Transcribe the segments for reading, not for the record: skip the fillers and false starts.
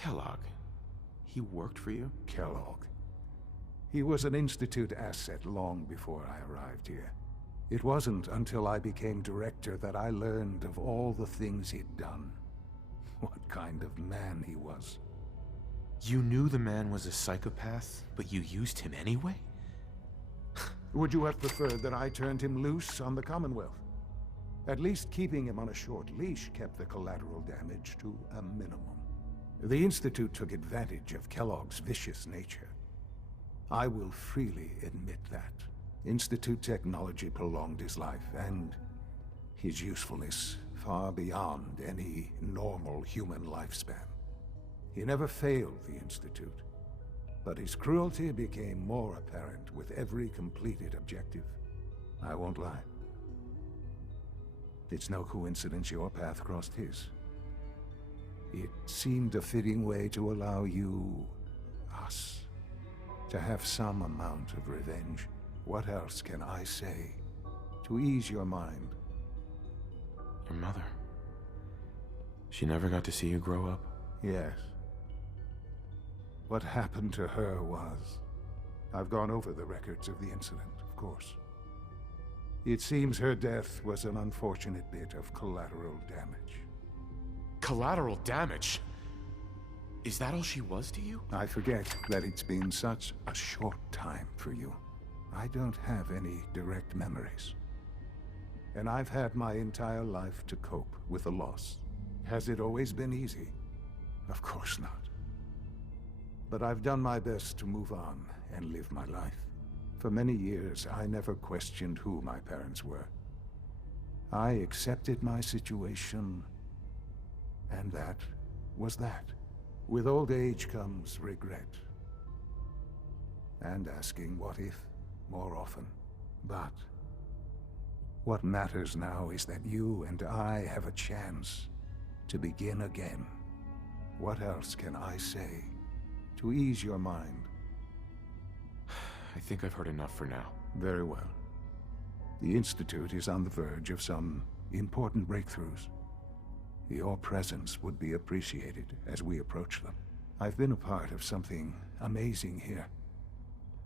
Kellogg. He worked for you? Kellogg. He was an Institute asset long before I arrived here. It wasn't until I became director that I learned of all the things he'd done. What kind of man he was. You knew the man was a psychopath, but you used him anyway? Would you have preferred that I turned him loose on the Commonwealth? At least keeping him on a short leash kept the collateral damage to a minimum. The Institute took advantage of Kellogg's vicious nature. I will freely admit that. Institute technology prolonged his life, and his usefulness far beyond any normal human lifespan. He never failed the Institute, but his cruelty became more apparent with every completed objective. I won't lie. It's no coincidence your path crossed his. It seemed a fitting way to allow you, us, to have some amount of revenge. What else can I say to ease your mind? Your mother. She never got to see you grow up? Yes. What happened to her was... I've gone over the records of the incident, of course. It seems her death was an unfortunate bit of collateral damage. Collateral damage? Is that all she was to you? I forget that it's been such a short time for you. I don't have any direct memories. And I've had my entire life to cope with the loss. Has it always been easy? Of course not. But I've done my best to move on and live my life. For many years, I never questioned who my parents were. I accepted my situation, and that was that. With old age comes regret. And asking what if more often. But what matters now is that you and I have a chance to begin again. What else can I say to ease your mind? I think I've heard enough for now. Very well. The Institute is on the verge of some important breakthroughs. Your presence would be appreciated as we approach them. I've been a part of something amazing here.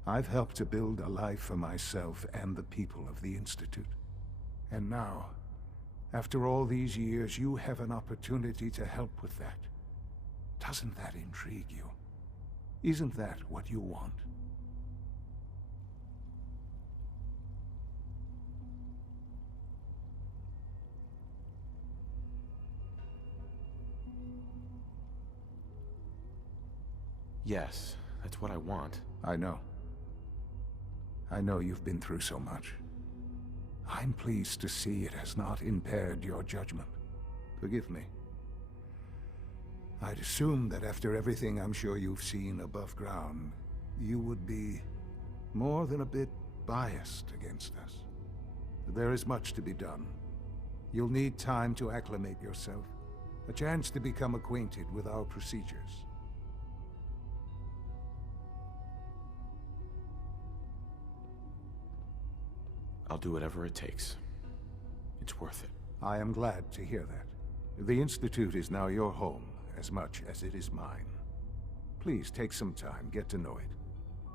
I've helped to build a life for myself and the people of the Institute. And now, after all these years, you have an opportunity to help with that. Doesn't that intrigue you? Isn't that what you want? Yes, that's what I want. I know. I know you've been through so much. I'm pleased to see it has not impaired your judgment. Forgive me. I'd assumed that after everything I'm sure you've seen above ground, you would be more than a bit biased against us. There is much to be done. You'll need time to acclimate yourself, a chance to become acquainted with our procedures. I'll do whatever it takes. It's worth it. I am glad to hear that. The Institute is now your home as much as it is mine. Please take some time, get to know it.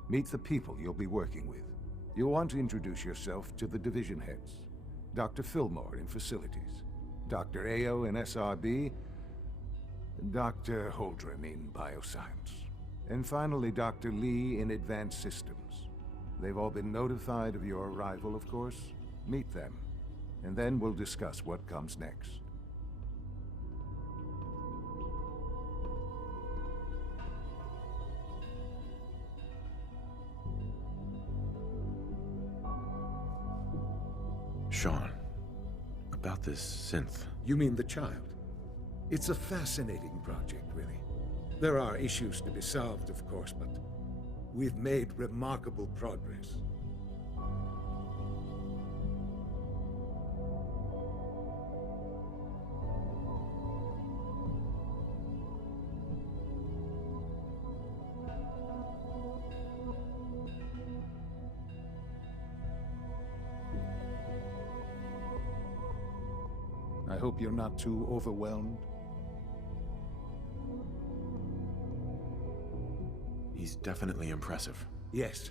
Meet the people you'll be working with. You'll want to introduce yourself to the division heads. Dr. Fillmore in Facilities, Dr. Ayo in SRB, Dr. Holdren in Bioscience, and finally Dr. Lee in Advanced Systems. They've all been notified of your arrival, of course. Meet them, and then we'll discuss what comes next. Sean, about this synth. You mean the child? It's a fascinating project, really. There are issues to be solved, of course, but we've made remarkable progress. I hope you're not too overwhelmed. He's definitely impressive. Yes,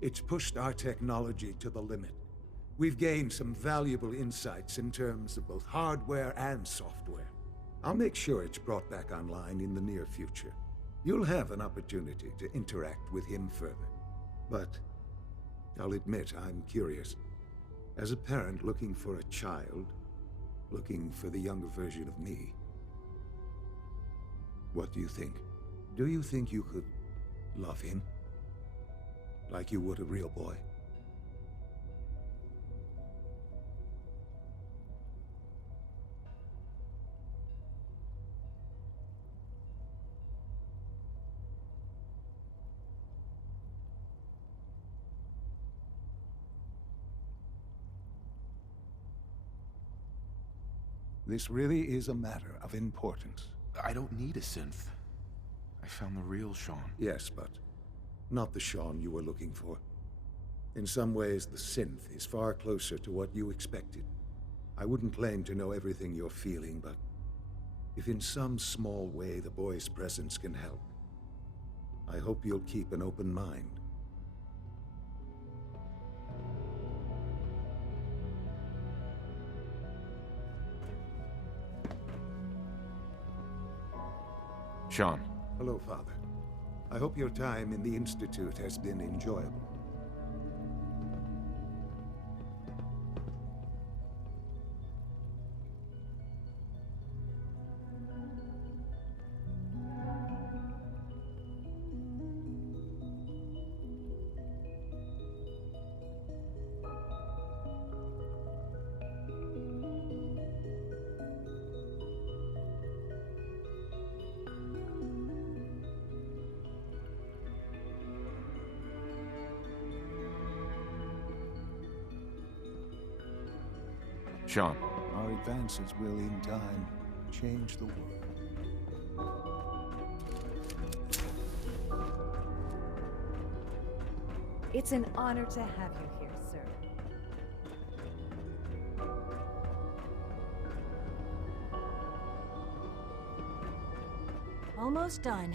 it's pushed our technology to the limit. We've gained some valuable insights in terms of both hardware and software. I'll make sure it's brought back online in the near future. You'll have an opportunity to interact with him further. But I'll admit I'm curious. As a parent looking for a child, looking for the younger version of me, what do you think? Do you think you could love him? Like you would a real boy? This really is a matter of importance. I don't need a synth. I found the real Sean. Yes, but not the Sean you were looking for. In some ways, the synth is far closer to what you expected. I wouldn't claim to know everything you're feeling, but if in some small way the boy's presence can help, I hope you'll keep an open mind. Sean. Hello, Father. I hope your time in the Institute has been enjoyable. Sean. Our advances will, in time, change the world. It's an honor to have you here, sir. Almost done.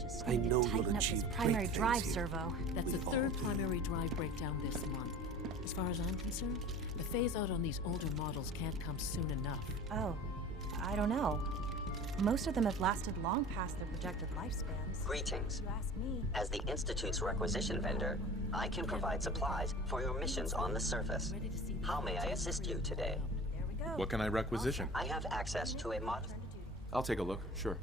Just I need know to you'll tighten up achieve this great primary things drive here. servo. That's the We all third do. primary drive breakdown this month. As far as I'm concerned, the phase-out on these older models can't come soon enough. Oh, I don't know. Most of them have lasted long past their projected lifespans. Greetings. If you ask me. As the Institute's requisition vendor, I can provide supplies for your missions on the surface. Ready to see the How may I assist you today? There we go. What can I requisition? I have access to a mod. Turn to duty. I'll take a look, sure.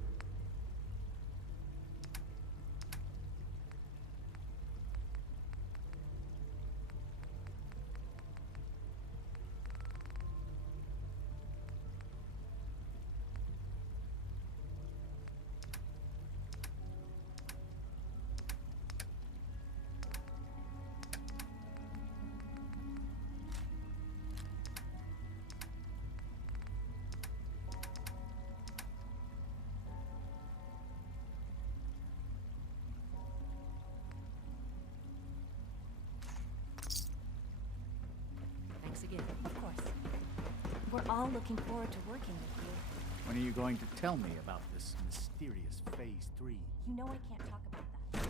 Thanks again. Of course. We're all looking forward to working with you. When are you going to tell me about this mysterious Phase 3? You know I can't talk about that.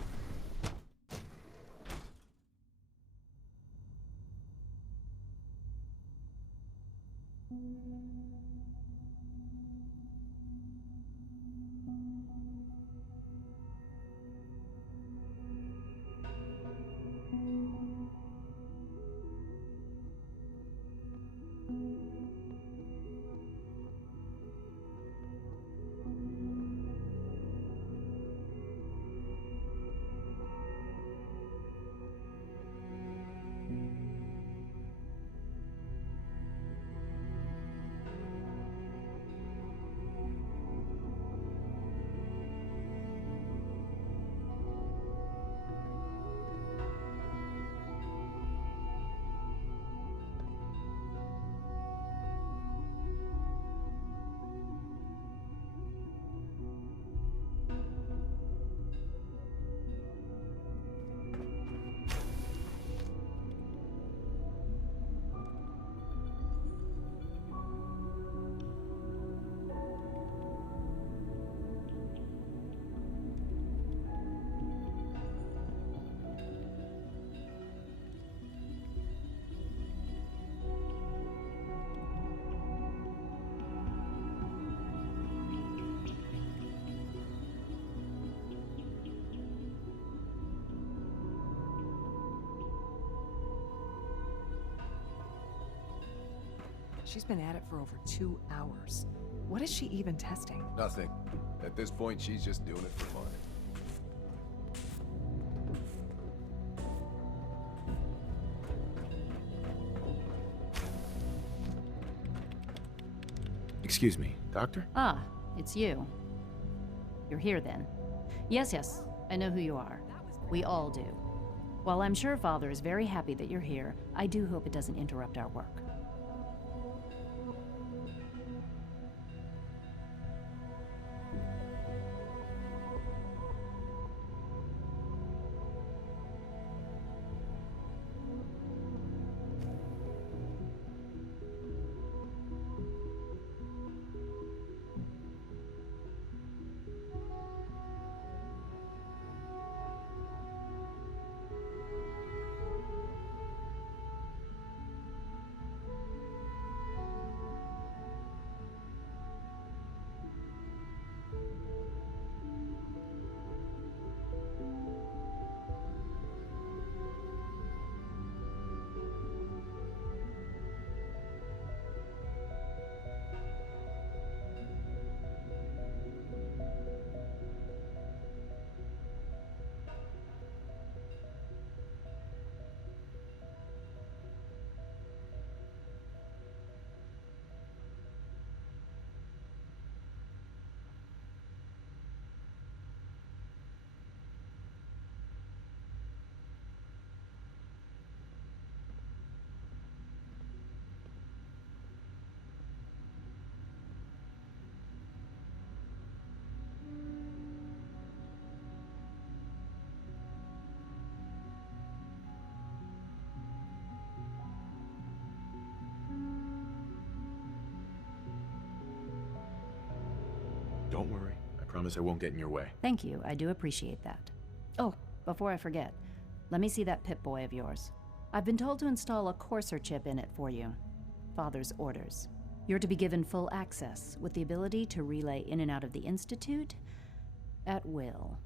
She's been at it for over 2 hours. What is she even testing? Nothing. At this point, she's just doing it for fun. Excuse me, Doctor? Ah, it's you. You're here then. Yes, I know who you are. We all do. While I'm sure Father is very happy that you're here, I do hope it doesn't interrupt our work. Don't worry. I promise I won't get in your way. Thank you, I do appreciate that. Oh, before I forget, let me see that Pip-Boy of yours. I've been told to install a Courser chip in it for you. Father's orders. You're to be given full access, with the ability to relay in and out of the Institute at will.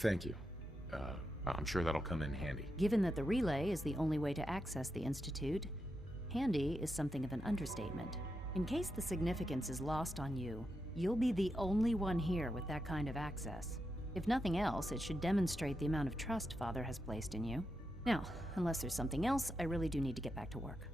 Thank you. I'm sure that'll come in handy. Given that the relay is the only way to access the Institute, handy is something of an understatement. In case the significance is lost on you, you'll be the only one here with that kind of access. If nothing else, it should demonstrate the amount of trust Father has placed in you. Now, unless there's something else, I really do need to get back to work.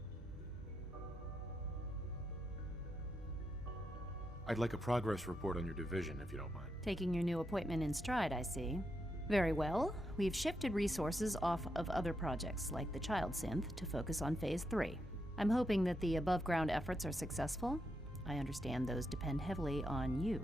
I'd like a progress report on your division, if you don't mind. Taking your new appointment in stride, I see. Very well. We've shifted resources off of other projects, like the Child Synth, to focus on Phase 3. I'm hoping that the above-ground efforts are successful. I understand those depend heavily on you.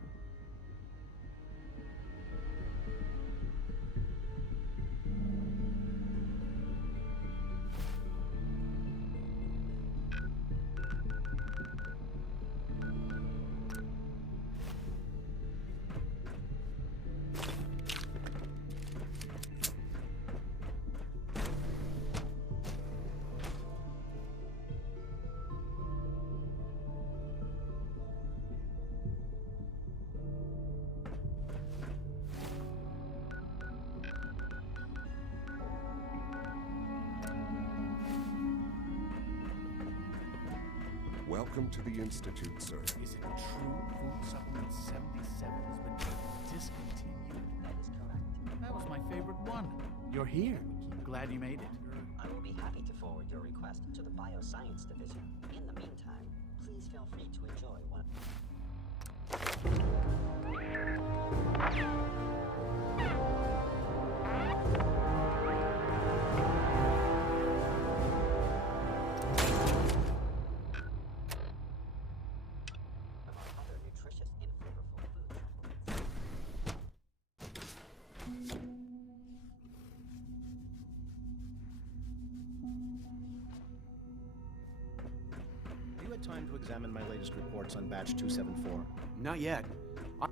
Welcome to the Institute, sir. Is it true Food Supplement 77 has been discontinued? That is correct. That was my favorite one. You're here. Glad you made it. I will be happy to forward your request to the Bioscience Division. In the meantime, please feel free to enjoy one. Among other nutritious and flavorful food supplements. Have you had time to examine my latest reports on Batch 274? Not yet.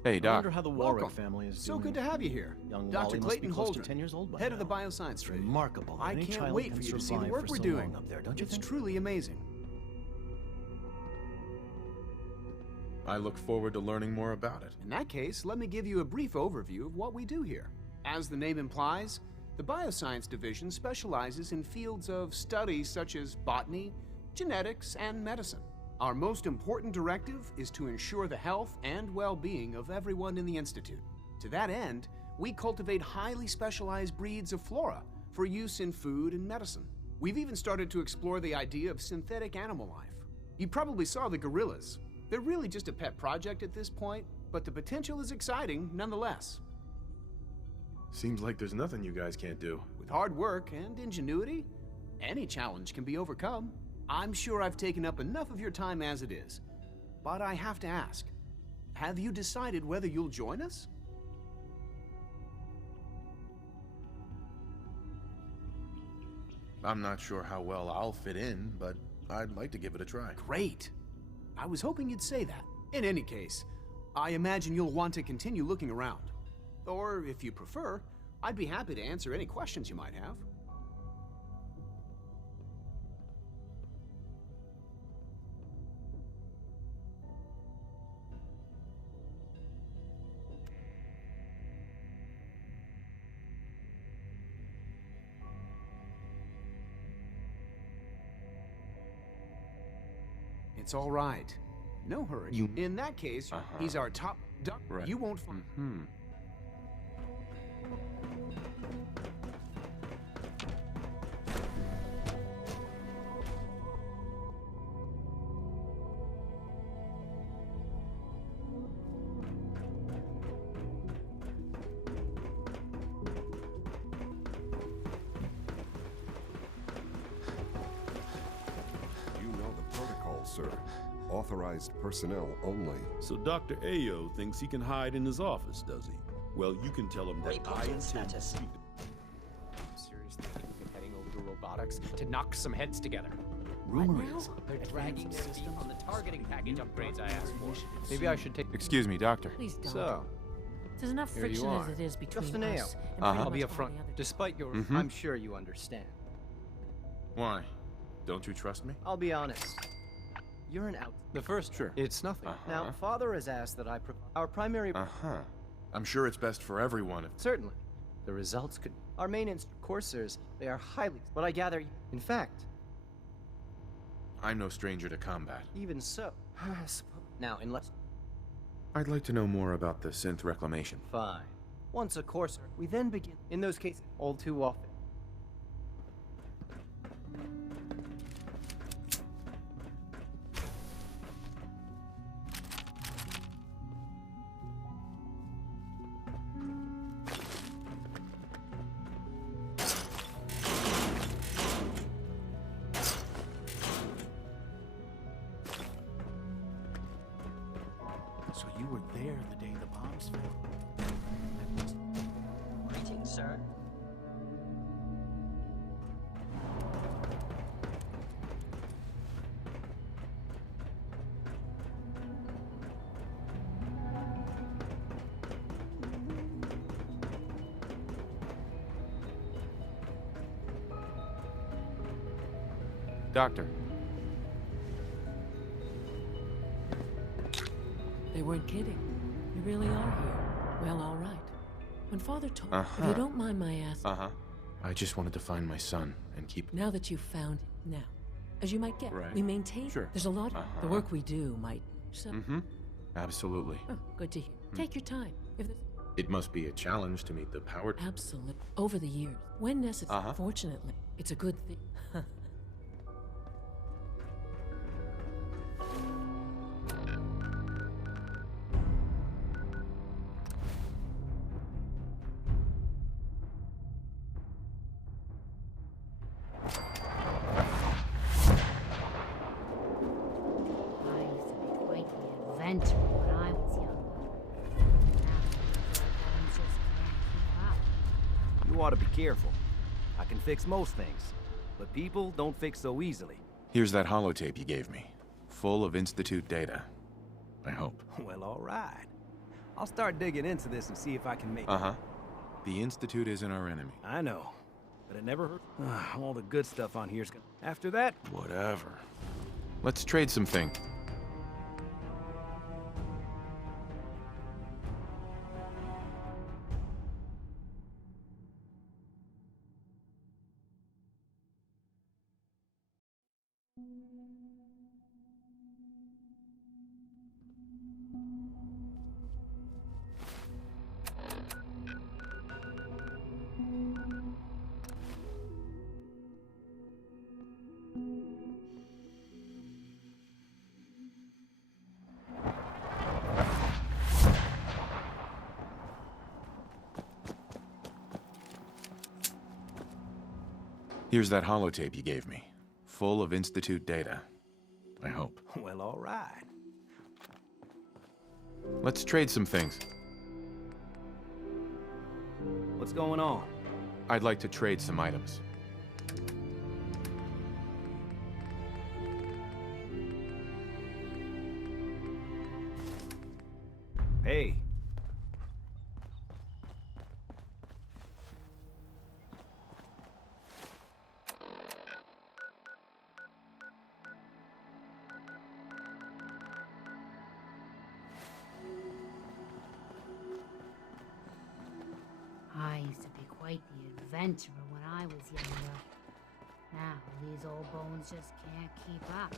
Hey, I Doc. wonder how the Warwick Welcome. family is So doing. good to have you here. Young Dr. Wally must Clayton be close to Holdren, 10 years old by head of the now. Bioscience It's Trade. remarkable that I any can't child wait can for you to see the survive work for we're so doing. long up there, don't you It's think? truly amazing. I look forward to learning more about it. In that case, let me give you a brief overview of what we do here. As the name implies, the Bioscience Division specializes in fields of study such as botany, genetics, and medicine. Our most important directive is to ensure the health and well-being of everyone in the Institute. To that end, we cultivate highly specialized breeds of flora for use in food and medicine. We've even started to explore the idea of synthetic animal life. You probably saw the gorillas. They're really just a pet project at this point, but the potential is exciting nonetheless. Seems like there's nothing you guys can't do. With hard work and ingenuity, any challenge can be overcome. I'm sure I've taken up enough of your time as it is, but I have to ask, have you decided whether you'll join us? I'm not sure how well I'll fit in, but I'd like to give it a try. Great. I was hoping you'd say that. In any case, I imagine you'll want to continue looking around. Or, if you prefer, I'd be happy to answer any questions you might have. It's all right. No hurry. In that case, he's our top doc. Right. You won't find. You know the protocol, sir. Authorized personnel only. So Dr. Ayo thinks he can hide in his office, does he? Well, you can tell him that I Reporting intend to status. speak. Seriously, thinking of heading over to robotics to knock some heads together. Rumor is They're dragging their feet on the targeting package upgrades I asked for. Maybe I should take. Excuse me, Doctor. Please don't. So, There's enough here you friction as are. it is between Just an us ale. and pretty Uh-huh. I'll be much all upfront. the other- Despite your, Mhm. I'm sure you understand. Why? Don't you trust me? I'll be honest. You're an out. The first, Sure. It's nothing. Uh-huh. Now, Father has asked that our primary. Uh-huh. I'm sure it's best for everyone if... Certainly, the results could. Our main coursers, they are highly. But I gather, in fact, I'm no stranger to combat. even so. Now, unless. I'd like to know more about the synth reclamation. Fine. Once a courser, we then begin. In those cases, all too often. So you were there the day the bombs fell. Greetings, sir. Doctor. They weren't kidding. You really are here. Well, all right. When Father told... If Uh-huh. you don't mind my asking... Uh-huh. I just wanted to find my son and keep... Now that you've found him, now, as you might get, Right. we maintain... Sure. There's a lot... The Uh-huh. work we do might... So... Mm-hmm. Absolutely. Oh, good to hear. Take your time. If there's... It must be a challenge to meet the power... Absolutely. Over the years. When necessary. Uh-huh. Fortunately, it's a good thing. I used to be quite the adventurer when I was younger. Now, I just can't keep up. You ought to be careful. I can fix most things, but people don't fix so easily. Here's that holotape you gave me. Full of Institute data. I hope. Well, all right. I'll start digging into this and see if I can make... Uh-huh. The Institute isn't our enemy. I know, but it never hurt. All the good stuff on here's gonna... After that... Whatever. Let's trade some things. Here's that holotape you gave me. Full of Institute data. I hope. Well, all right. Let's trade some things. What's going on? I'd like to trade some items. Hey. I used to be quite the adventurer when I was younger. Now, these old bones just can't keep up.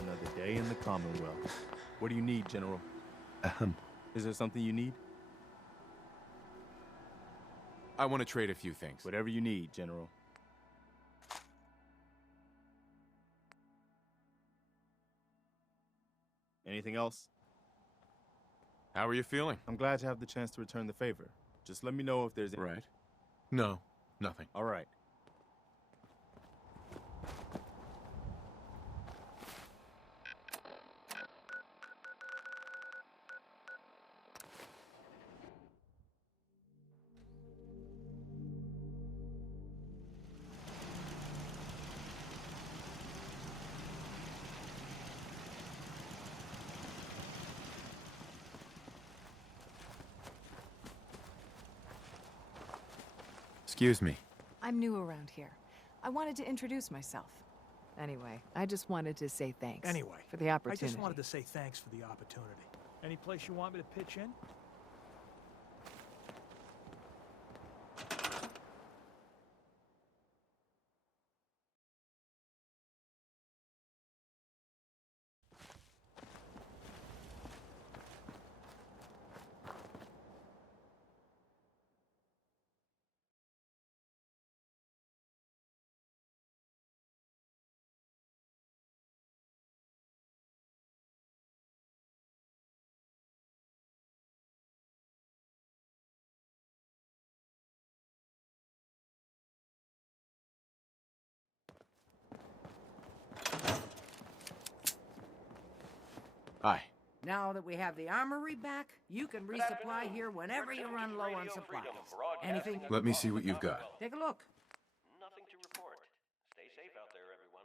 Another day in the Commonwealth. What do you need, General? Is there something you need? I want to trade a few things. Whatever you need, General. Anything else? How are you feeling? I'm glad to have the chance to return the favor. Just let me know if there's... Right. No, nothing. All right. Excuse me. I'm new around here. I wanted to introduce myself. Anyway, I just wanted to say thanks. Anyway, for the opportunity. I just wanted to say thanks for the opportunity. Any place you want me to pitch in? Hi. Now that we have the armory back, you can resupply here whenever you run low on supplies. Anything? Let me see what you've got. Take a look. Nothing to report. Stay safe out there, everyone.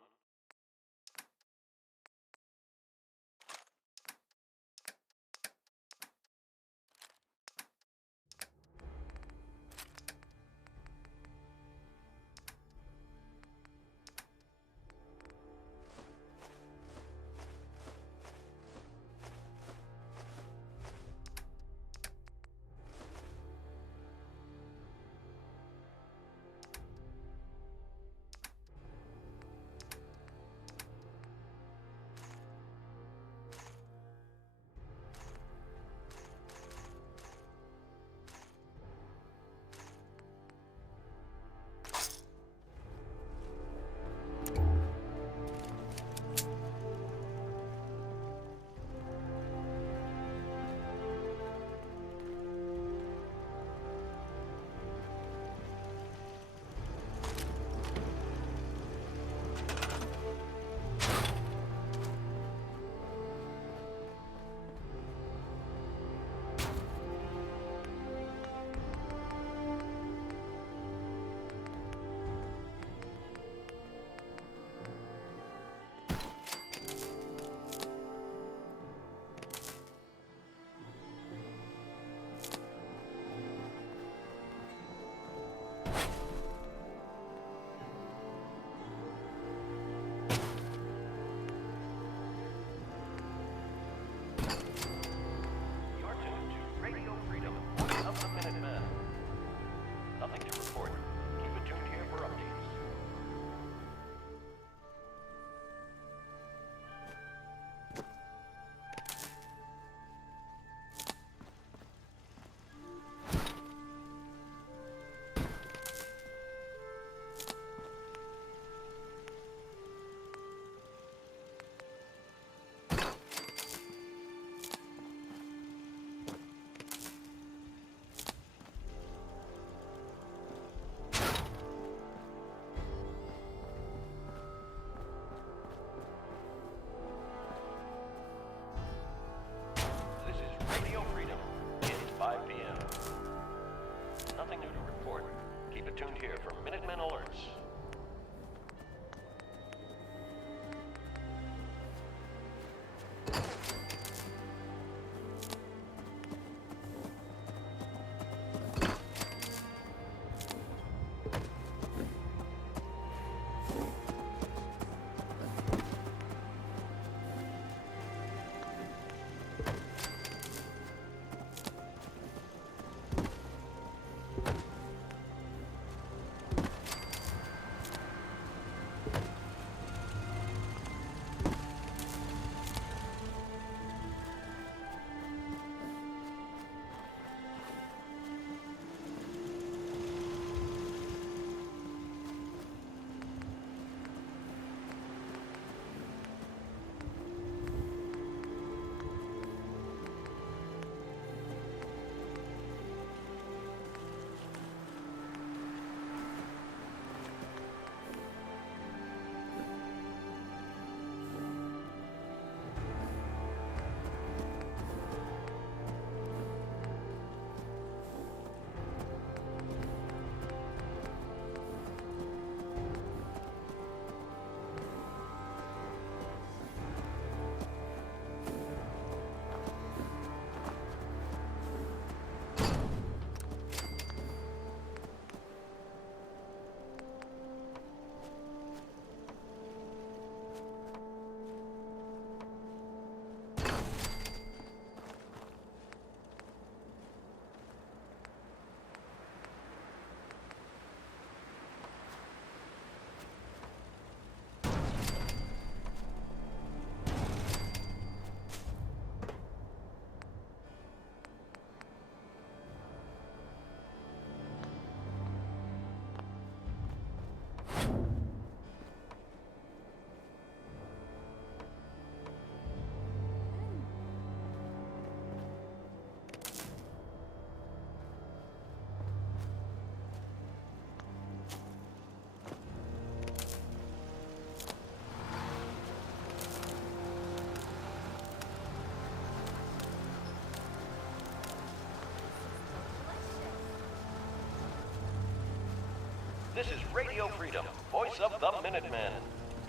This is Radio Freedom, voice of the Minutemen.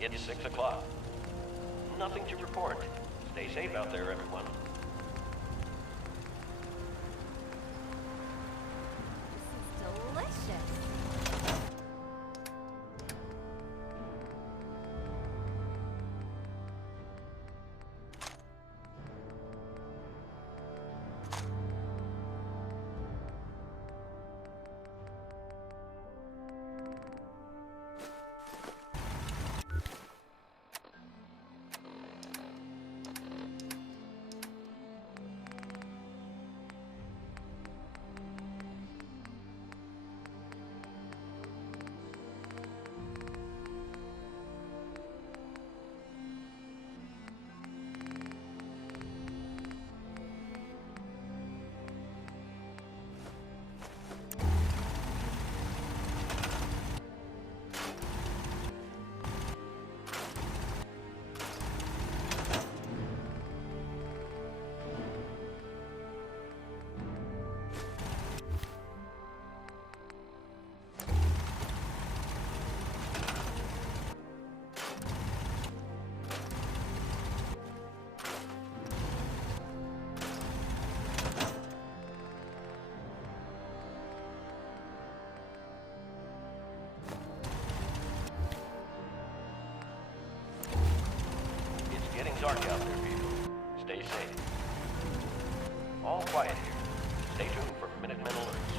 It's 6 o'clock. Nothing to report. Stay safe out there, everyone. Delicious. Dark out there, people. Stay safe. All quiet here. Stay tuned for Minutemen alerts.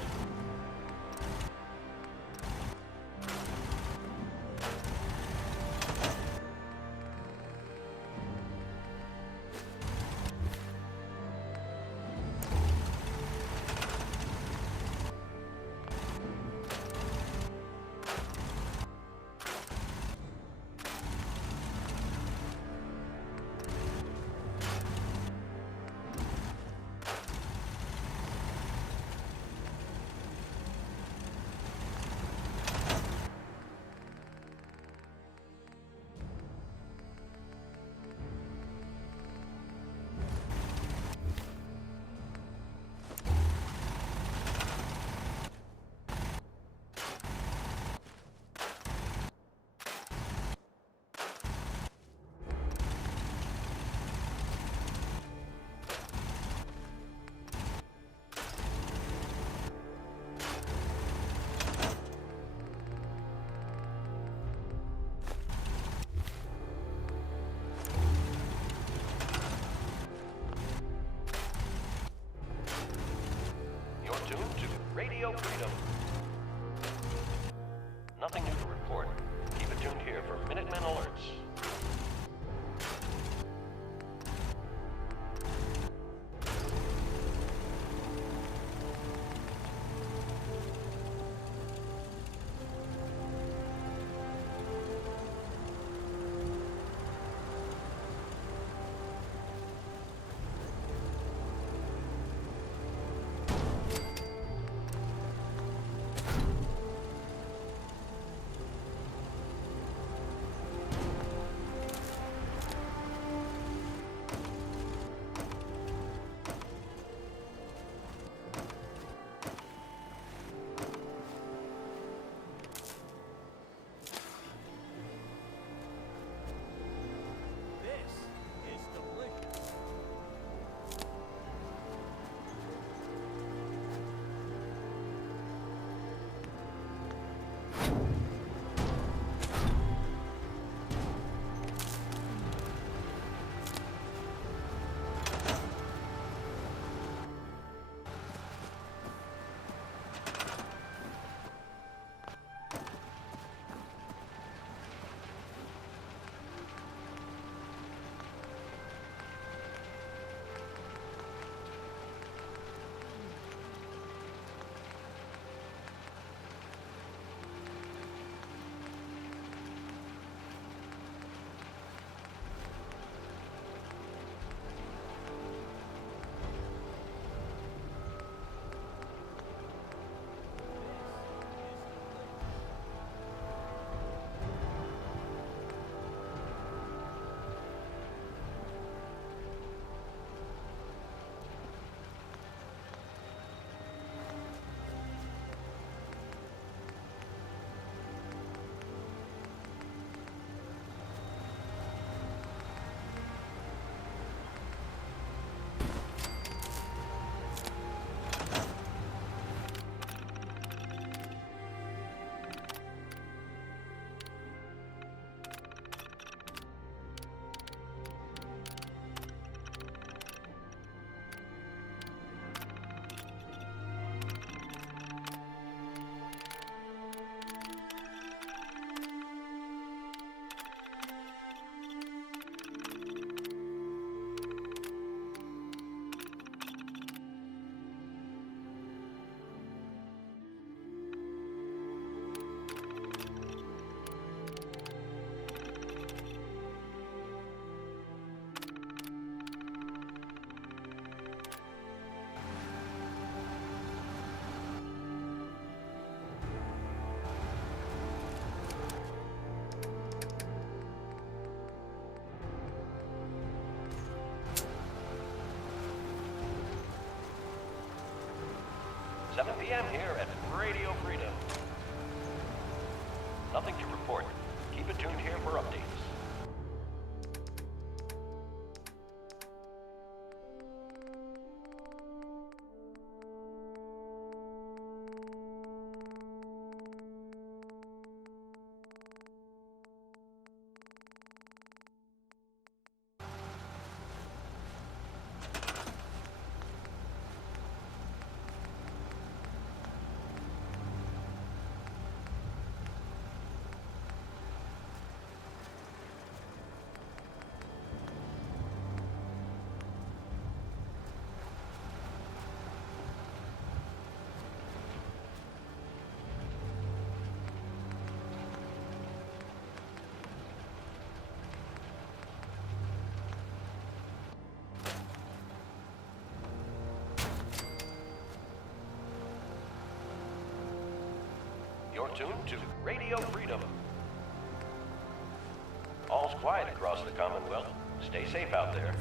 7 p.m. here at Radio Freedom. Nothing to report. Keep it tuned here for updates. You're tuned to Radio Freedom. All's quiet across the Commonwealth. Stay safe out there.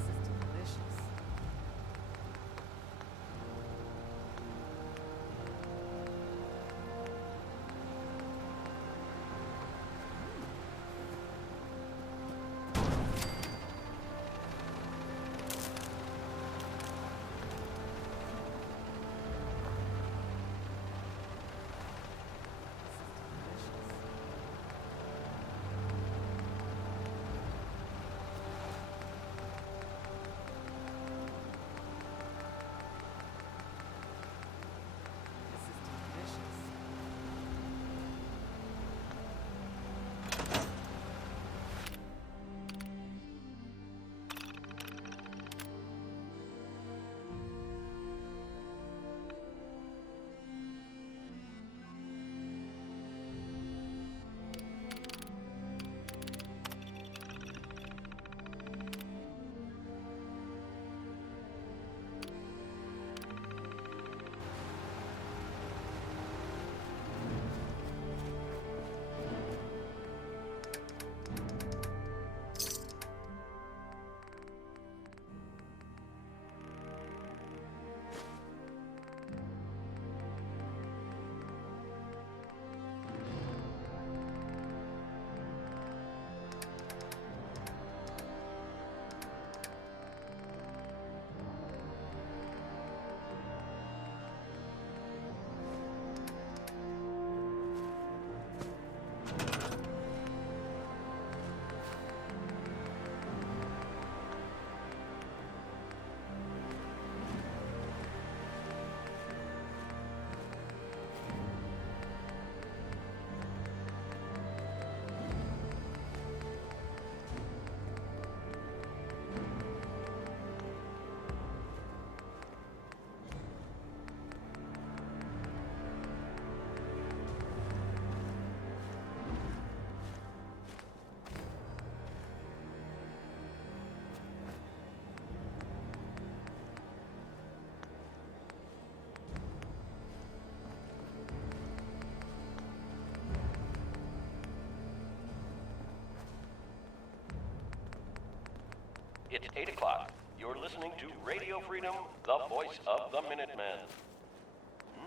It's 8 o'clock. You're listening to Radio Freedom, the voice of the Minutemen.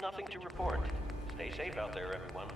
Nothing to report. Stay safe out there, everyone.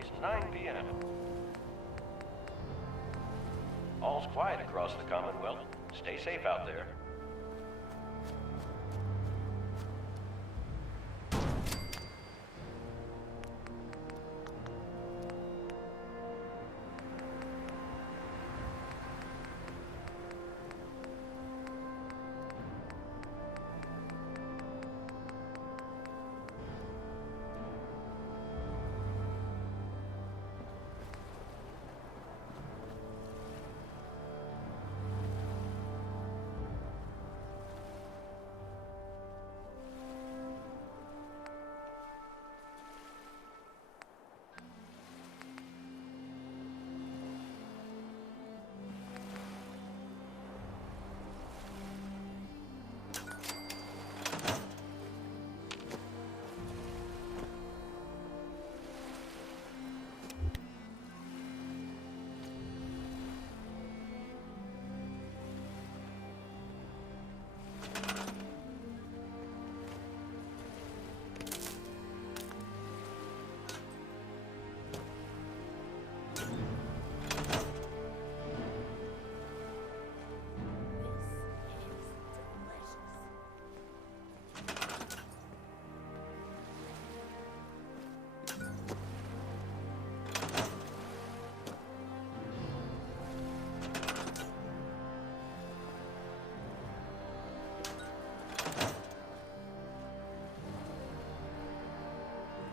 It's 9 p.m. All's quiet across the Commonwealth. Stay safe out there.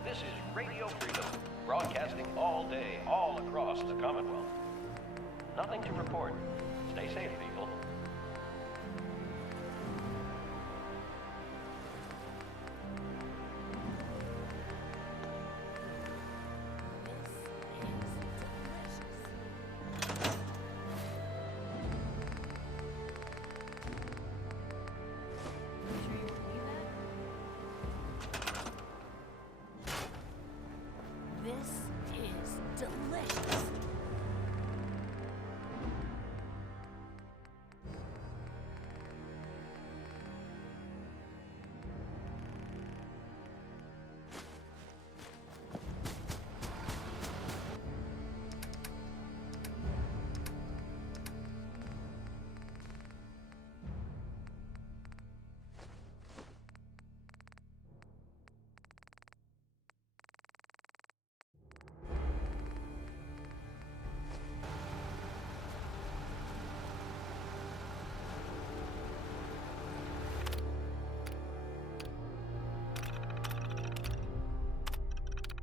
This is Radio Freedom, broadcasting all day, all across the Commonwealth. Nothing to report. Stay safe, people. This is delicious.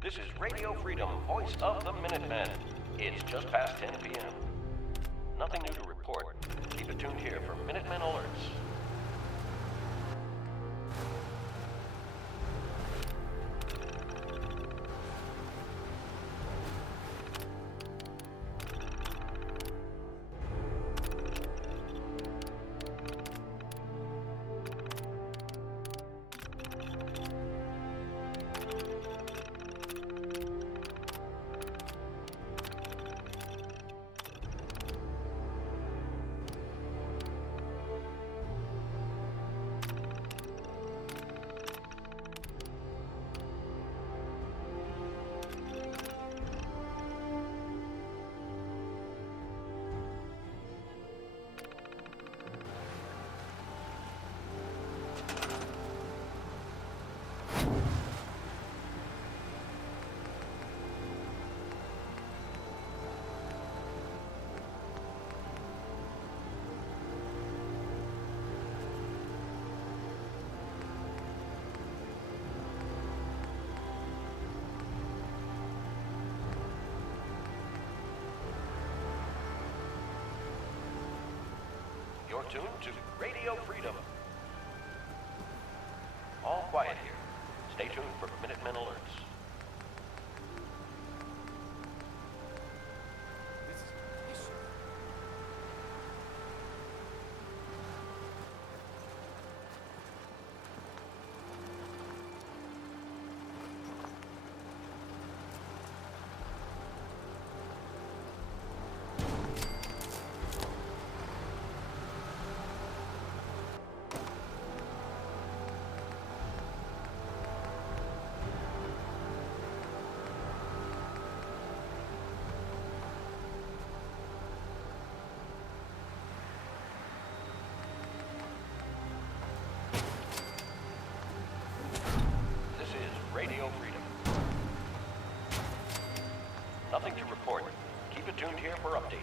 This is Radio Freedom, voice of the Minutemen. It's just past 10 p.m. Nothing new to report. Keep it tuned here for Minutemen alerts. You're tuned to Radio Freedom. All quiet here. Stay tuned for Minutemen alerts. Nothing to report. Keep it tuned here for updates.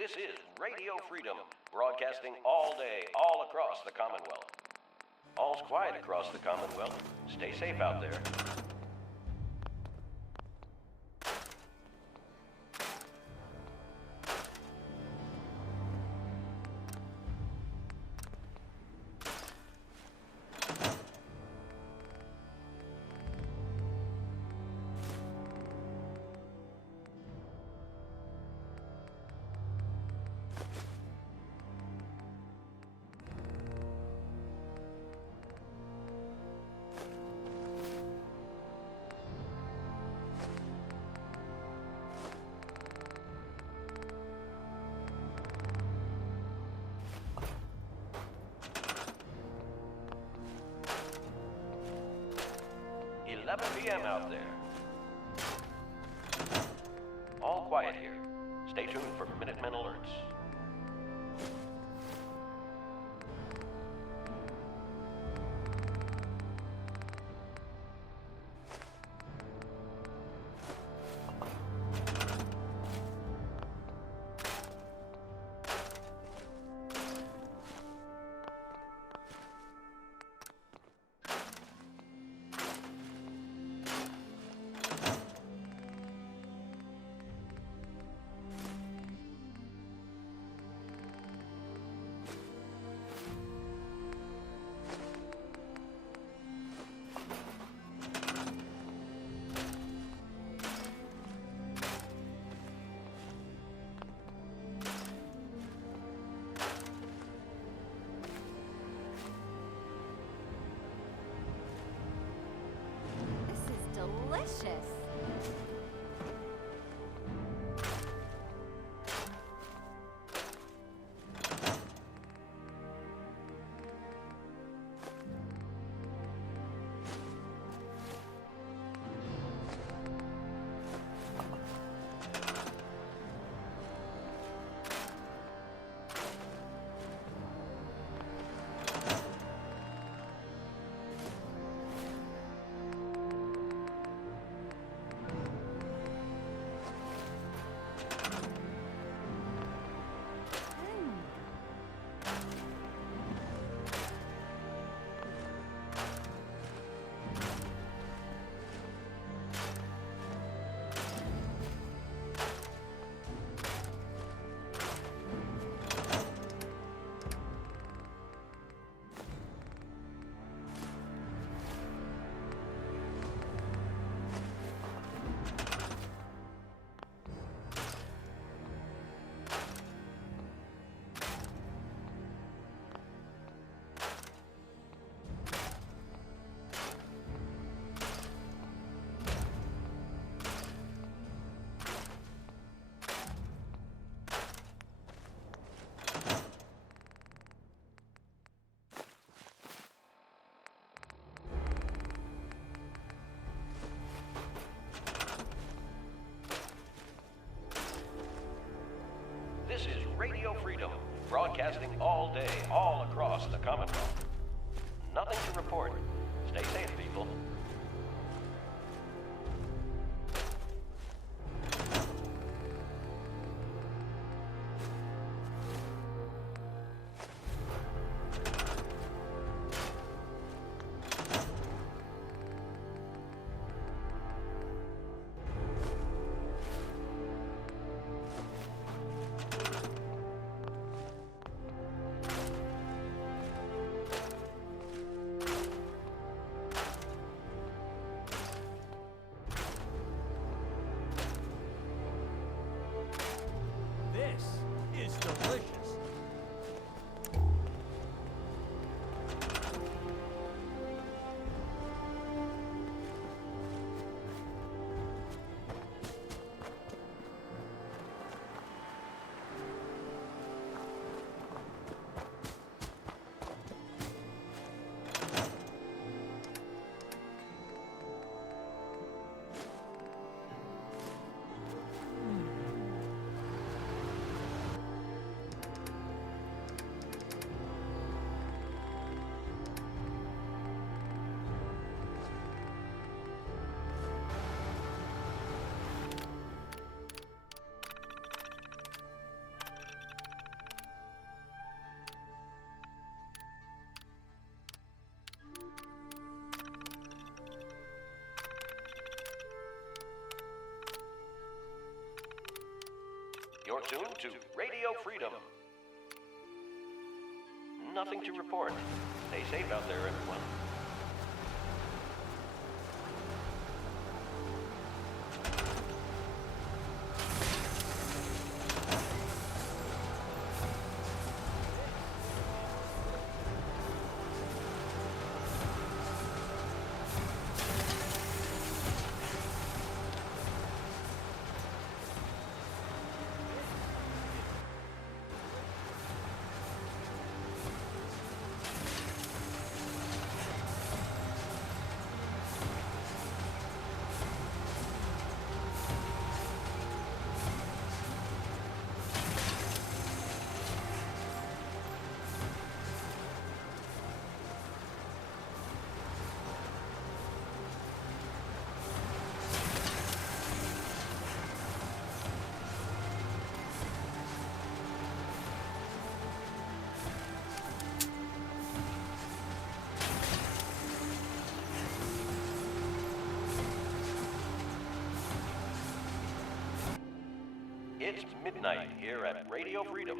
This is Radio Freedom, broadcasting all day, all across the Commonwealth. All's quiet across the Commonwealth. Stay safe out there. PM out there. All quiet here. Stay tuned for Minutemen alerts. Delicious. broadcasting all day, all across the Commonwealth. Nothing to report. Stay safe, people. This is delicious. You're tuned to Radio Freedom. Nothing to report. Stay safe out there, everyone. It's midnight here at Radio Freedom.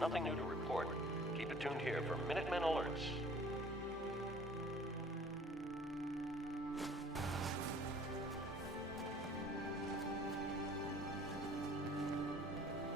Nothing new to report. Keep it tuned here for Minutemen Alerts.